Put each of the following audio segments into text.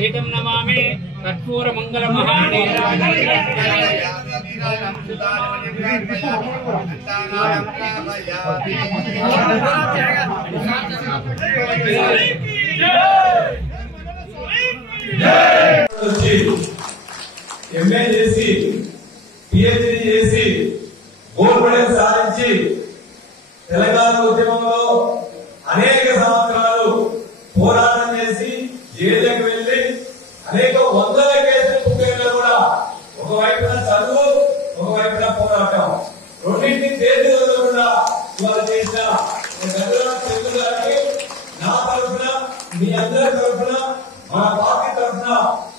हितं नमामि कर्पूर मंगल ఎంఏ చేసి పిహెచ్డి చేసి గోల్డ్ మెడల్ సాధించి తెలంగాణ ఉద్యమంలో అనేక సంవత్సరాలు పోరాటం చేసి జైలుకి వెళ్లి అనేక వందల కేసులు పుట్టేలో కూడా ఒకవైపున చదువు ఒకవైపున పోరాటం రెండింటిని చేతి వదలకుండా ఇవాళ చేసిన చంద్ర గారికి నా తరఫున మీ అందరి తరఫున మన పార్టీ తరఫున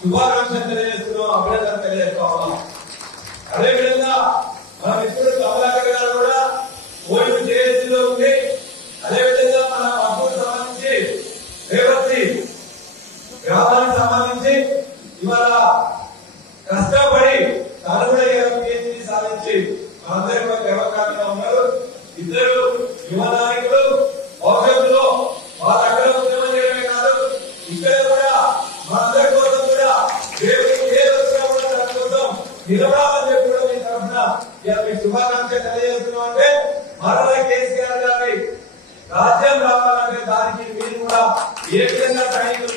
శుభాకాంక్షలు తెలియజేస్తున్నాం, అభినందనలు తెలియజేస్తున్నాం. అదేవిధంగా మన మిత్రుడు కమలాకర్ గారు కూడా ఓల్డ్ జేఏసీలో ఉంది. అదేవిధంగా మన పక్కకు సంబంధించి రేవతి గ్రామానికి సంబంధించి ఇవాళ కష్టపడి తను కూడా పిహెచ్డి సాధించి మనందరి గర్వకారణంగా ఉన్నారు. ఇద్దరు యువ నాయకులు భవిష్యత్తులో వాళ్ళ అక్కడ ఉద్యమం చేయడమే కాదు ఇక్కడ కూడా మనందరి కోసం కూడా కోసం నిలబడాలని చెప్పి కూడా మీ తరఫున మీ శుభాకాంక్షలు తెలియజేస్తున్నాం. అంటే మరలా కేసీఆర్ గారి రాజ్యం రావాలంటే దానికి మీరు కూడా ఏ విధంగా సైనికులు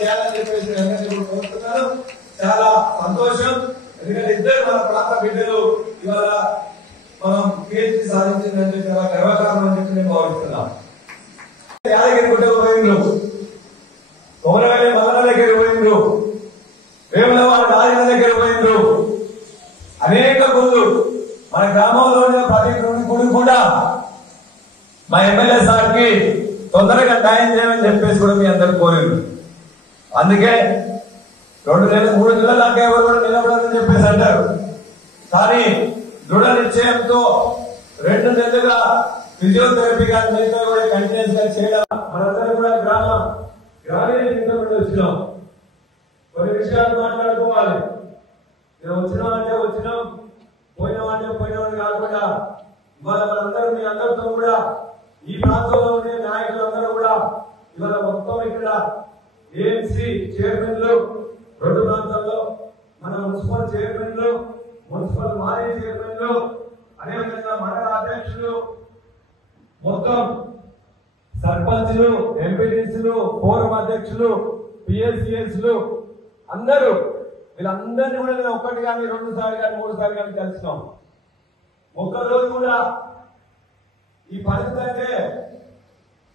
చేయాలని చెప్పేసి కోరుతున్నాను. చాలా సంతోషం. ఎందుకంటే ఇద్దరు మన ప్రాంత బిడ్డలు ఇవాళ మనం పిహెచ్డి సాధించిందంటే చాలా గర్వకారణం అని చెప్పి నేను భావిస్తున్నాం. యాదగిరి గుట్ట పోయిండ్రు, కొమరవెల్లి మల్లన దగ్గర పోయిండ్రు, వేములవాడ రాజన్న దగ్గర పోయిండ్రు. అనేక గుళ్ళు మన గ్రామంలో ప్రతి గుడి కూడా మా ఎమ్మెల్యే సార్కి తొందరగా న్యాయం చేయమని చెప్పేసి కూడా మీ అందరు కోరిండ్రు. అందుకే 2 నెలలు 3 నెలల దాకా ఎవరు కూడా నిలబడాలని చెప్పేసి అంటారు. కానీ దృఢ నిశ్చయంతో 2 నెలలుగా ఫిజియోథెరపీ కానీ మిగతా కూడా కంటిన్యూస్ గా చేయడం మనందరూ కూడా గ్రామీణ జీవితం నుండి వచ్చినాం. కొన్ని విషయాలు మాట్లాడుకోవాలి. వచ్చినాం అంటే వచ్చినాం, పోయినామంటే పోయినామని కాకుండా ఇవాళ మనందరూ మీ అందరితో కూడా ఈ ప్రాంతంలో ఉండే నాయకులందరూ కూడా ఇవాళ మొత్తం ఇక్కడ ఏఎంసీ చైర్మన్లు 2 ప్రాంతాల్లో మన మున్సిపల్ చైర్మన్లు, మున్సిపల్ మాజీ చైర్మన్లు, అదేవిధంగా మండల అధ్యక్షులు, మొత్తం సర్పంచ్లు, ఎంపీటీసీలు, ఫోరం అధ్యక్షులు, పిఎస్సిఎస్లు అందరూ వీళ్ళందరినీ కూడా నేను 1 కానీ 2 సార్లు కానీ 3 సార్లు కానీ కలిసినాం. ఒక్కరోజు కూడా ఈ పరిస్థితి అంటే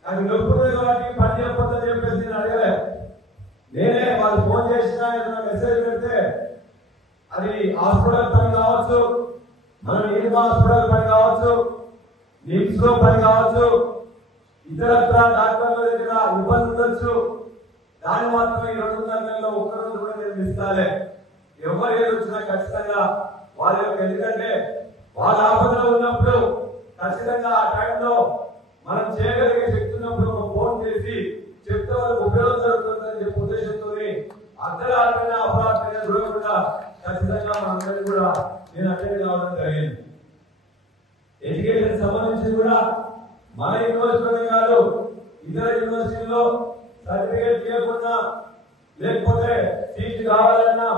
నాకు నొప్పులు కాబట్టి పని చెప్పొద్దని చెప్పేసి నేను అడగలే. నేనే వాళ్ళు ఫోన్ చేసినా ఏదైనా మెసేజ్ పెడితే అది హాస్పిటల్ పని కావచ్చు, మన నీటి హాస్పిటల్ పని కావచ్చు, నిమ్స్ లో పని కావచ్చు, ఇతరత్ర డాక్టర్ల దగ్గర ఇబ్బంది ఉండొచ్చు. దాని మాత్రమే 2.5 నెలల్లో ఒక్కరోజు కూడా నేను ఇస్తాలే. ఎవరు ఏది వచ్చినా ఖచ్చితంగా వాళ్ళ యొక్క, ఎందుకంటే వాళ్ళ ఆపదలో ఉన్నప్పుడు ఖచ్చితంగా ఆ టైంలో మనం చేయగలిగే శక్తి ఉన్నప్పుడు ఒక ఫోన్ చేసి చెప్తే వాళ్ళకి ఉపయోగం జరుగుతుందని చెప్పే ఉద్దేశంతో అర్ధరాత్రిగా అపరాత్రిగా చూడకుండా ఖచ్చితంగా మనందరినీ కూడా నేను అటెండ్ కావడం జరిగింది. ఎడ్యుకేషన్ సంబంధించి కూడా మన యూనివర్సిటీ కాదు, ఇతర యూనివర్సిటీలో సర్టిఫికేట్ చేయకుండా లేకపోతే సీట్ కావాలన్నా,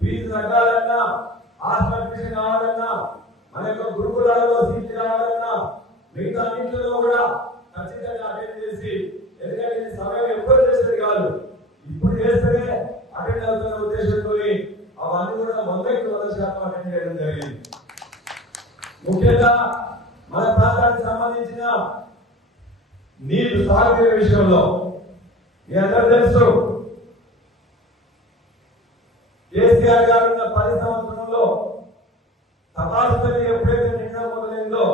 ఫీజు తగ్గాలన్నా, హాస్టల్ ఫీజు కావాలన్నా, మన యొక్క గురుకులాల్లో సీట్ కావాలన్నా, మిగతా అన్నింటిలో కూడా ఖచ్చితంగా అటెండ్ చేసి, ఎందుకంటే ఇది సమయం ఎప్పుడు చేసేది కాదు, ఇప్పుడు చేస్తేనే అటెండ్ అవుతున్న ఉద్దేశంతో అవన్నీ కూడా 100% అటెండ్ చేయడం జరిగింది. ముఖ్యంగా మన ప్రాంతానికి సంబంధించిన నీరు సాగునీరు విషయంలో మీ అందరూ తెలుసు, కేసీఆర్ గారు ఉన్న 10 సంవత్సరంలో తపాసుపల్లి ఎప్పుడైతే నిండా మొదలైందో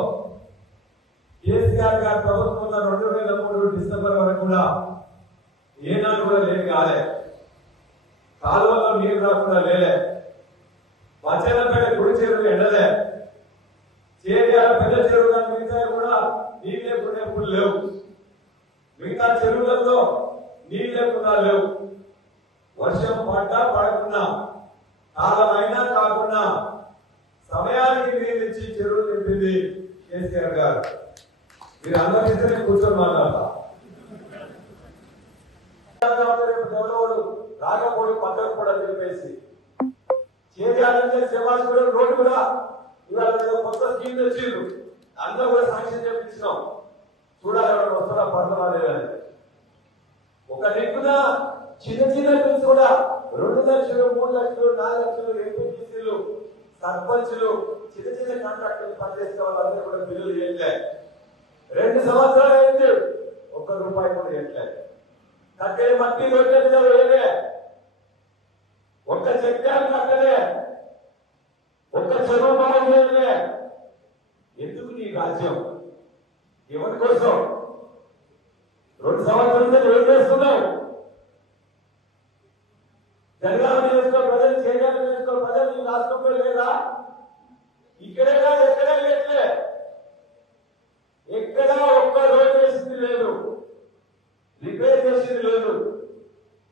కేసీఆర్ గారి ప్రభుత్వంలో 2003 డిసెంబర్ వరకు కూడా ఏనాడు కూడా లేని కాలే, కాలువలో నీరు రాకుండా లేలే, వచ్చేపేట గుడి చెరువులు ఎండలే, చేరియాల పెద్ద చెరువు కానీ మిగతా కూడా నీళ్ళు లేకుండా ఎప్పుడు లేవు, మిగతా చెరువులలో నీళ్ళు లేకుండా లేవు. వర్షం పడ్డా పడకుండా, కాలమైనా కాకుండా సమయానికి నీళ్ళు ఇచ్చి చెరువులు నింపింది కేసీఆర్ గారు. మీరు అందరికీ కూర్చొని మాట్లాడతా చేయాలని చెప్పేసి చేయాలంటే సేవాసుడు రోడ్డు కూడా ఇవాళ కొత్త స్కీమ్ తెచ్చిండ్రు అందరూ కూడా సాక్ష్యం చెప్పించినాం చూడాలి వస్తారా పడుతున్నా లేదని ఒక దిక్కున చిన్న చిన్న బిల్స్ కూడా 2 లక్షలు 3 లక్షలు 4 లక్షలు ఎంపీటీసీలు సర్పంచులు చిన్న చిన్న కాంట్రాక్టులు పనిచేసే వాళ్ళందరూ కూడా బిల్లులు చేయట్లే 2 సంవత్సరాలు అయింది ₹1 కూడా చేయట్లే కట్టే మట్టి రోడ్డు వేయలే ఒక్క చెక్ డ్యామ్ కట్టలే ఒక్క చెరువు బాగు చేయలే ఎందుకు నీ రాజ్యం ఎవరి కోసం 2 సంవత్సరాలు ఏం చేస్తున్నావు జనగామ నియోజకవర్గ ప్రజలు చేయాలి నియోజకవర్గ ప్రజలు ఈ రాష్ట్రంలో లేదా ఇక్కడే కాదు ఎక్కడే లేట్లే ఎక్కడా ఒక్క రోడ్డు వేసింది లేదు రిపేర్ చేసింది లేదు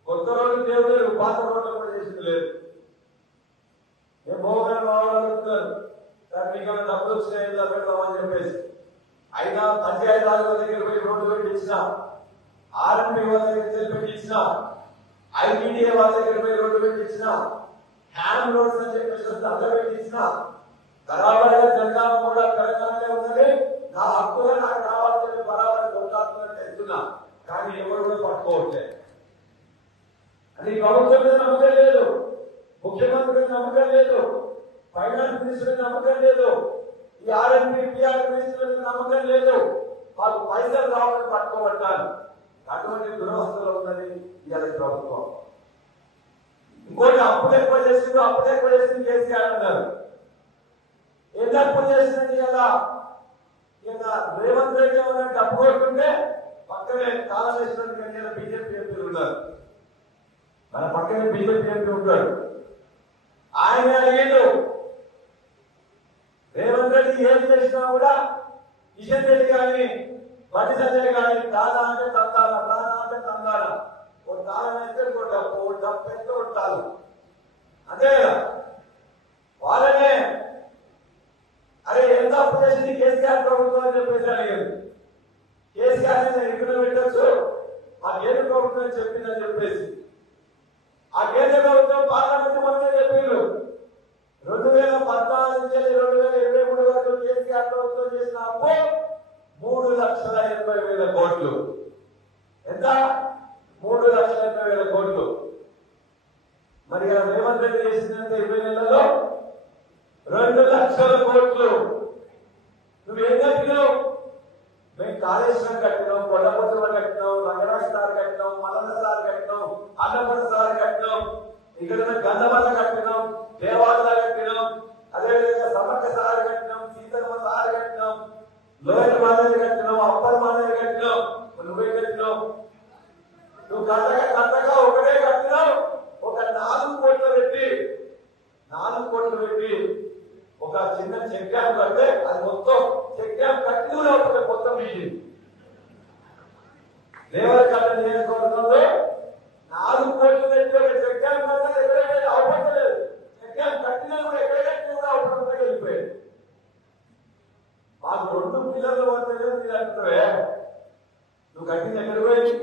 కొత్త రోడ్డు చేయలేదు పాత రోడ్లు కూడా చేసింది లేదు నేను మోహన్ అడుగుతున్నారు సార్ మీకు డబ్బులు వచ్చినాయి పెడతామని చెప్పేసి అయినా పంచాయతీ రాజుల దగ్గర పోయి రోడ్డు పెట్టి ఇచ్చిన ఆర్ఎంపీ వాళ్ళ దగ్గర పెట్టి ఇచ్చిన ఐటీడీఏ వాళ్ళ దగ్గర పోయి రోడ్డు పెట్టి ఇచ్చిన హ్యాండ్ రోడ్స్ అని చెప్పేసి అందరూ పెట్టి ఇచ్చిన బరాబర్గా జనగామ కూడా తెలంగాణలో ఉన్నది నా హక్కుగా నాకు రావాలని చెప్పి బరాబర్ కొట్లాడుతున్నట్టు చెప్తున్నా కానీ ఎవరు కూడా పట్టుకోవట్లేదు అది ప్రభుత్వం మీద నమ్మకం లేదు ముఖ్యమంత్రి మీద నమ్మకం లేదు ఫైనాన్స్ మినిస్టర్ మీద నమ్మకం లేదు ఈ ఆర్ఎంపీ పిఆర్ మినిస్టర్ మీద నమ్మకం లేదు మాకు పైసలు రావాలని పట్టుకోబట్టాలి అటువంటి దురవస్థలో ఉన్నది ఇవాళ ప్రభుత్వం ఇంకోటి అప్పులు ఎక్కువ చేసింది కేసీఆర్ అన్నారు ఎంత అప్పు చేసింది ఇలా రేవంత్ రెడ్డి ఏమన్నా డబ్బు కొడుతుంటే పక్కనే కాలం వేసినట్టు బీజేపీ ఎంపీలు ఉన్నారు మన పక్కనే బీజేపీ ఎంపీ ఉంటాడు ఆయన అడిగిండు రేవంత్ రెడ్డి ఏం చేసినా కూడా కిషన్ రెడ్డి కానీ బండి సంజయ్ కానీ తానా అంటే తందాన ఒక తాళం అయితే ఒక డబ్బు అయితే ఒక తాళం అంతే కదా వాళ్ళనే అరే ఎంత అప్పు చేసింది కేసీఆర్ ప్రభుత్వం అని చెప్పేసి అడిగారు కేసీఆర్ ఇక్కడ పెట్టచ్చు ఆ కేంద్ర ప్రభుత్వం చెప్పిందని చెప్పేసి ఆ కేంద్ర ప్రభుత్వం పార్లమెంట్ మొత్తం చెప్పిండ్రు 2014 నుంచి 2023 వరకు కేసీఆర్ ప్రభుత్వం చేసిన అప్పు 3,80,000 కోట్లు ఎంత 3,80,000 కోట్లు మరి రేవంత్ రెడ్డి చేసిందంటే 20 నెలల్లో 2 లక్షల కోట్లు నువ్వేం కట్టినావు మేము కాళేశ్వరం కట్టినాం కొండపత్రులు కట్టినాం రంగరాజ్ సార్ కట్టినాం మల్లన్న సార్ కట్టినాం అన్నపూర్ణ సార్ కట్టినాం ఇక్కడ గంధమల్ల కట్టినాం దేవాలయ కట్టినాం అదేవిధంగా సమర్థ సార్ కట్టినాం సీతమ్మ సార్ కట్టినాం లోయర్ మానవి కట్టినాం అప్పర్ మానవి కట్టినాం నువ్వే కట్టినావు నువ్వు కట్టగా ఒకటే కట్టినావు ఒక 4 కోట్లు పెట్టి ఒక చిన్న చెక్ డ్యామ్ కడితే అది మొత్తం చెక్ డ్యామ్ కట్టి కూడా మొత్తం మీటింగ్ దేవరకట్ట నియోజకవర్గంలో 4 కోట్లు పెట్టి ఒక చెక్ డ్యామ్ కడితే ఎక్కడైనా అవపడలేదు చెక్ డ్యామ్ కట్టినా కూడా ఎక్కడైనా కూడా అవపడకుండా వెళ్ళిపోయాడు మాకు 2 పిల్లలు పడతలేదు మీరు అంటున్నావే నువ్వు కట్టింది ఎక్కడ పోయింది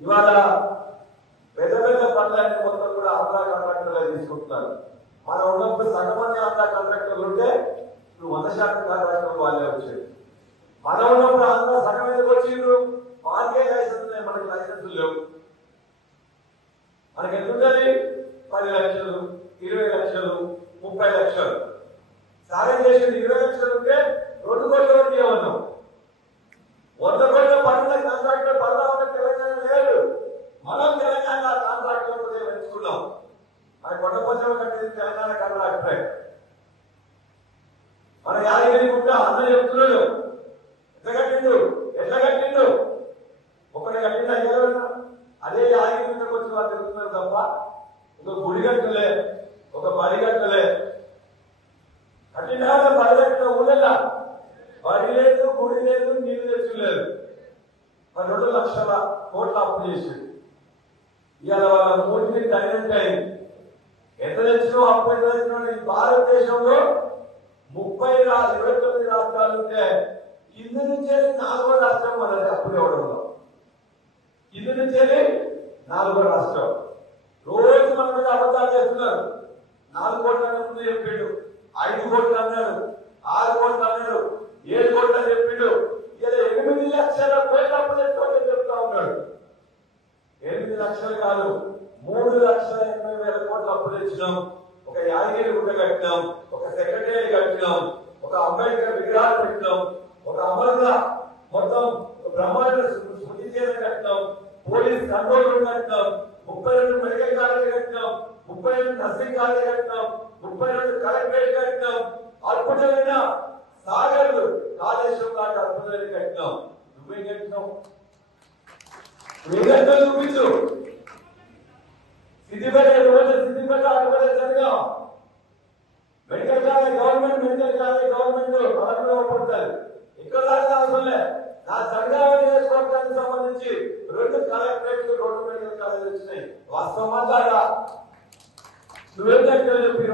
ఇవాళ పెద్ద పనులన్నీ మొత్తం కూడా ఆంధ్ర కాంట్రాక్టర్లు తీసుకుంటున్నారు మనం ఉన్నప్పుడు సగం మంది ఆంధ్ర కాంట్రాక్టర్లు ఉంటే ఇప్పుడు 100% కాంట్రాక్టర్లు వాళ్ళే వచ్చేది మనం ఉన్నప్పుడు ఆంధ్ర సగం ఎందుకు వచ్చిండ్రు వాళ్ళకే లైసెన్స్ ఉన్నాయి మనకి లైసెన్సులు లేవు మనకి ఎందుకని 10 లక్షలు 20 లక్షలు 30 లక్షలు సాయం చేసేది 20 లక్షలు ఉంటే 2 కోట్ల వరకు ఏమన్నాం 100 కోట్ల పనుల కాంట్రాక్టర్ పడదామని తెలంగాణ లేదు మనం తెలంగాణ కాంట్రాక్టర్ పెంచుకున్నాం మన కొండపచ్చలు కట్టేది తెలంగాణ కాంట్రాక్టర్ మన యాదగిరి గుట్ట అన్న చెప్తున్నాడు ఎట్లా కట్టిండు ఒకటి కట్టిందా ఎవరన్నా అదే యాదగిరి గుట్టకు వచ్చి వాళ్ళు తెలుస్తున్నారు తప్ప ఒక గుడి కట్టలే ఒక బడి కట్టలే కట్టినా బడి కట్టిన ఊళ్ళ బడి లేదు గుడి లేదు నీళ్లు తెచ్చులేదు మరి 2 లక్షల కోట్ల అప్పు చేసిండు ఇవాళ వాళ్ళ మూడిని డైరెక్ట్ అయింది ఎంత తెచ్చినో అప్పు ఎంత తెచ్చినో ఈ భారతదేశంలో 29 రాష్ట్రాలు ఉంటే కింద నుంచే 4వ రాష్ట్రం మనది అప్పు ఇవ్వడంలో కింద నుంచే 4వ రాష్ట్రం చెప్తున్నారు 4 కోట్ల ముందు చెప్పిండు 5 కోట్లు అన్నాడు 6 కోట్లు అన్నాడు 7 కోట్లు అని చెప్పిండు ఇలా 8 లక్షల కోట్ల అప్పులు చెప్తా ఉన్నాడు 8 లక్షలు కాదు 3,80,000 కోట్ల అప్పులు తెచ్చినాం ఒక యాదగిరి గుట్ట కట్టినాం ఒక సెక్రటరీ కట్టినాం ఒక అంబేద్కర్ విగ్రహాలు పెట్టినాం ఒక అమరుల మొత్తం బ్రహ్మాండ స్మృతి కేంద్రం కట్టినాం పోలీస్ కంట్రోల్ రూమ్ కట్టినాం 32 మెడికల్ కాలేజ్ కట్టినాం 32 నర్సింగ్ కాలేజ్ కట్టినాం 32 కలెక్టరేట్ కట్టినాం అద్భుతమైన సాగర్లు కాళేశ్వరం లాంటి అద్భుతమైన కట్టినాం నువ్వేం కట్టినావు చూపించు సిద్దిపేట అటుపడే జరిగా మెడికల్ కాలేజ్ గవర్నమెంట్ పడుతుంది ఇక్కడ దాకా అవసరం లే నా సంఘాల నియోజకవర్గానికి సంబంధించి 2 కలెక్టరేట్లు 2 మెడికల్ కాలేజీలు వచ్చినాయి వాస్తవం మాట్లాడా నువ్వేం చెప్పి